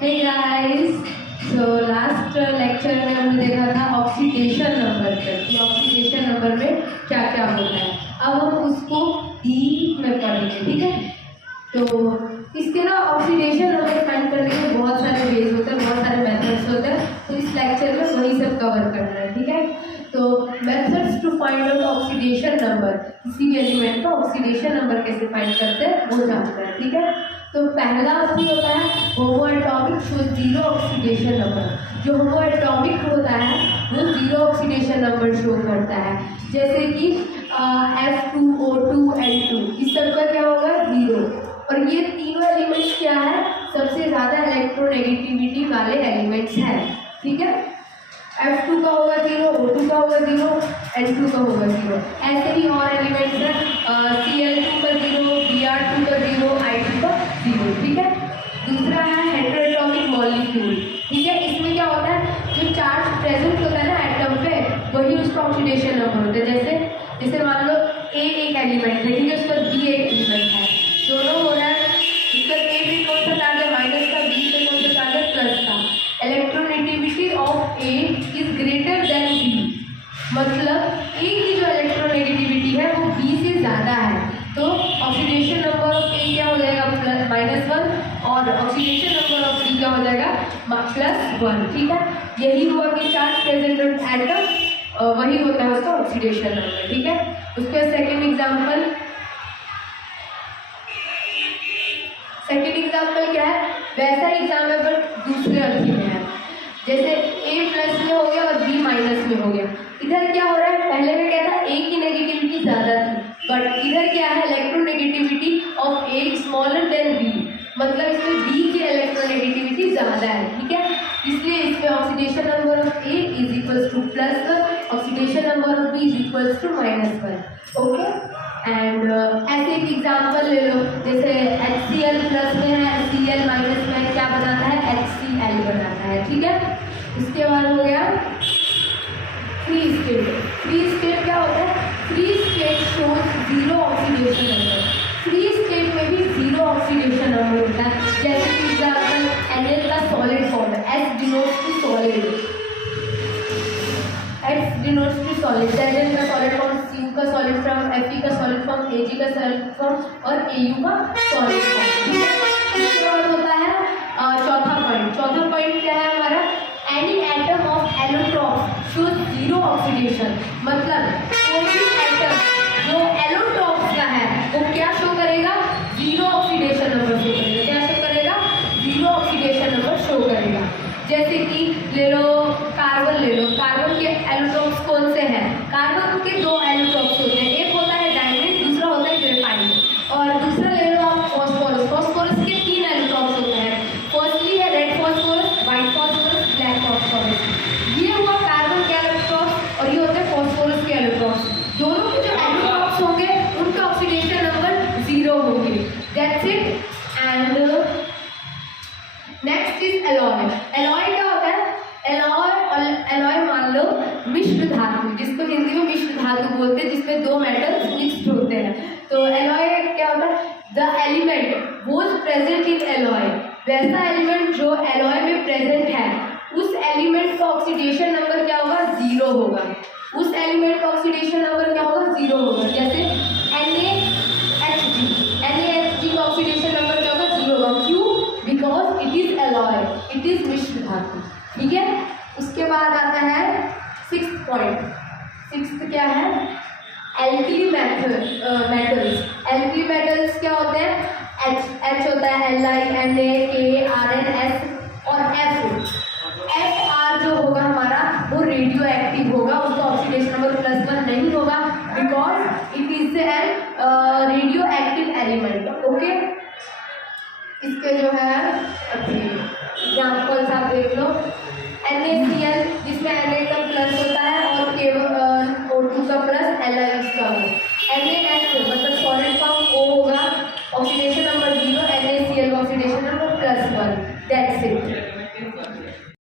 हे guys, so last lecture में हमने देखा था ऑक्सीडेशन नंबर पर कि ऑक्सीडेशन नंबर में क्या क्या होता है। अब हम उसको डीप में पढ़ेंगे, ठीक है। तो इसके ना ऑक्सीडेशन नंबर फाइंड करने के बहुत सारे वेज होते हैं, बहुत सारे मेथड्स होते हैं। तो इस लेक्चर में वही सब कवर करना है, ठीक है। तो methods to find out oxidation number, किसी भी एलिमेंट का ऑक्सीडेशन नंबर कैसे फाइंड करते हैं वो जानते हैं, ठीक है। तो पहला भी होता है होमोएटॉमिक शो जीरो ऑक्सीडेशन नंबर। जो होमोएटॉमिक होता है वो जीरो ऑक्सीडेशन नंबर शो करता है, जैसे कि F2O2 N2, इस सब का क्या होगा जीरो। और ये तीनों एलिमेंट्स क्या है, सबसे ज़्यादा इलेक्ट्रोनेगेटिविटी वाले एलिमेंट्स हैं, ठीक है। F2 का होगा जीरो, O2 का होगा जीरो, N2 का होगा जीरो। ऐसे ही और एलिमेंट्स हैं, Cl2 का जीरो, Br2 का जीरो, I2 का जीरो, ठीक है। दूसरा है हेटेरोटॉमिक मॉलिक्यूल, ठीक है। इसमें क्या होता है, जो चार्ज प्रेजेंट होता है ना एटम पे, वही उसका ऑक्सीडेशन नंबर होता है। जैसे मान लो A एक एलिमेंट है, ठीक है, उसका B एक एलिमेंट है, दोनों हो रहा है। इसका A पे कौन सा चार्ज है, माइनस का, B पे कौन सा चार्ज है, प्लस का। Electronegativity of A is greater than B, मतलब A की जो इलेक्ट्रोनेगेटिविटी है वो B से ज़्यादा है, तो ऑक्सीडेशन नंबर ऑफ A क्या हो जाएगा, -1, और ऑक्सीडेशन नंबर ऑफ B क्या हो जाएगा, +1, ठीक है। यही हुआ कि चार्ज प्रेजेंट ऑन एटम, वही होता है उसका ऑक्सीडेशन नंबर, ठीक है। उसका सेकेंड एग्जाम्पल क्या है, वैसा एग्जाम्पल बट दूसरे अर्थ में है। जैसे A प्लस में हो गया और B माइनस में हो गया। इधर क्या हो रहा है, पहले में क्या था, A की नेगेटिविटी ज़्यादा थी, बट इधर क्या है, electronegativity of A smaller than B, मतलब इसमें B की इलेक्ट्रोनेगेटिविटी ज़्यादा है, ठीक है। इसलिए इसमें oxidation number of A is equals to +1, oxidation number of B is equals to -1, okay. And ऐसे एक एग्जाम्पल ले लो, जैसे HCl प्लस में है, Cl माइनस में क्या बनाता है, HCl बनाता है, ठीक है। उसके बाद हो गया फ्री स्टेट। फ्री स्टेट क्या होता है, free state shows zero oxidation number. Free state में भी जीरो ऑक्सीडेशन नंबर होता है। जैसे कि एग्जाम्पल Nl का सॉलिड फॉर्म है, S denotes to solid, X denotes to solid, Zn का सॉलिड फॉर्म, Cu का सॉलिड फॉर्म, Fe का सॉलिड फॉर्म, Ag का सॉलिड फॉर्म और Au का सॉलिड फॉर्म। इसके बाद होता है चौथा पॉइंट क्या है हमारा, any atom of allotrope shows zero oxidation, मतलब कोई भी एटम जो एलोट्रॉप का है वो क्या शो करेगा, जीरो ऑक्सीडेशन नंबर शो करेगा। क्या शो करेगा, जीरो ऑक्सीडेशन नंबर शो करेगा। जैसे कि ले लो कार्बन, ले लो कार्बन के एलोट्रॉप्स कौन से हैं, कार्बन के 2 एलोट्रॉप्स होते हैं, एक होता है डायमंड, दूसरा होता है ग्रेफाइट। और दूसरा ले लो आप फॉस्फोरस के 3 एलोट्रॉप्स होते हैं, फर्स्टली है red phosphorus, white phosphorus, black phosphorus. ये हुआ कार्बन के एलोट्रॉप्स और ये होते हैं फॉस्फोरस के एलोट्रॉप्स। दोनों के जो एलोट्रॉप्स होंगे उनका ऑक्सीडेशन नंबर 0 होंगे, that's it. And next is alloy. Alloy क्या होता है, एलॉय मान लो मिश्र धातु, जिसको हिंदी में मिश्र धातु बोलते हैं, जिसमें 2 मेटल्स मिक्स्ड होते हैं। तो एलॉय क्या होता है, the element was present in alloy, वैसा एलिमेंट जो एलॉय में प्रेजेंट है उस एलिमेंट का ऑक्सीडेशन नंबर क्या होगा, 0 होगा। उस एलिमेंट का ऑक्सीडेशन नंबर क्या होगा, 0 होगा। जैसे NaHg का ऑक्सीडेशन नंबर क्या होगा, 0 होगा। क्यों, because it is alloy, it is मिश्र धातु, ठीक है। उसके बाद आता है 6th पॉइंट। 6th क्या है, एल्कली मेटल्स। एल्कली मेटल्स क्या होते हैं, H होता है, Li, Na, K, Rn, S और F। Fr जो होगा हमारा वो रेडियो एक्टिव होगा, उसका ऑक्सीडेशन नंबर +1 नहीं होगा, because it is an radio active element, okay. इसके जो है एग्जाम्पल्स आप देख लो, NaCl जिसमें Na का प्लस